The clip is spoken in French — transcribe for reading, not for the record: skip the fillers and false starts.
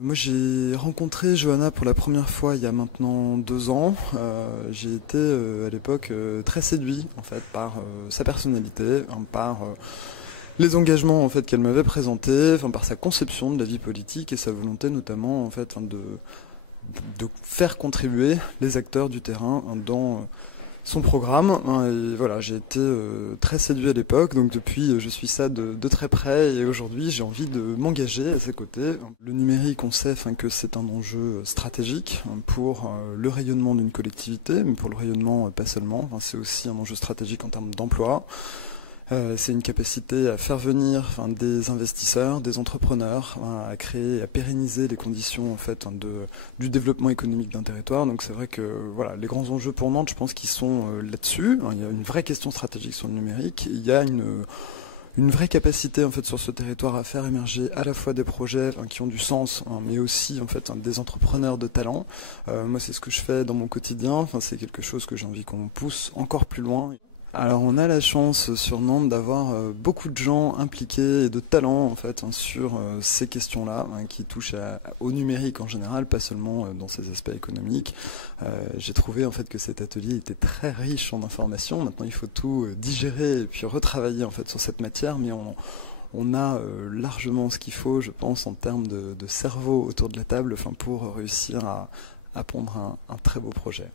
Moi j'ai rencontré Johanna pour la première fois il y a maintenant 2 ans. J'ai été à l'époque très séduit en fait par sa personnalité, par les engagements en fait qu'elle m'avait présentés, par sa conception de la vie politique et sa volonté notamment en fait de faire contribuer les acteurs du terrain dans son programme. Et voilà, j'ai été très séduit à l'époque, donc depuis je suis ça de très près et aujourd'hui j'ai envie de m'engager à ses côtés. Le numérique, on sait que c'est un enjeu stratégique pour le rayonnement d'une collectivité, mais pour le rayonnement pas seulement, c'est aussi un enjeu stratégique en termes d'emploi. C'est une capacité à faire venir des investisseurs, des entrepreneurs, à créer, à pérenniser les conditions en fait du développement économique d'un territoire. Donc c'est vrai que voilà, les grands enjeux pour Nantes, je pense qu'ils sont là-dessus. Il y a une vraie question stratégique sur le numérique. Il y a une vraie capacité en fait sur ce territoire à faire émerger à la fois des projets qui ont du sens, mais aussi en fait des entrepreneurs de talent. Moi, c'est ce que je fais dans mon quotidien. C'est quelque chose que j'ai envie qu'on pousse encore plus loin. Alors on a la chance sur Nantes d'avoir beaucoup de gens impliqués et de talents en fait sur ces questions-là qui touchent au numérique en général, pas seulement dans ses aspects économiques. J'ai trouvé en fait que cet atelier était très riche en informations. Maintenant il faut tout digérer et puis retravailler en fait sur cette matière, mais on a largement ce qu'il faut, je pense, en termes de cerveau autour de la table, pour réussir à pondre un très beau projet.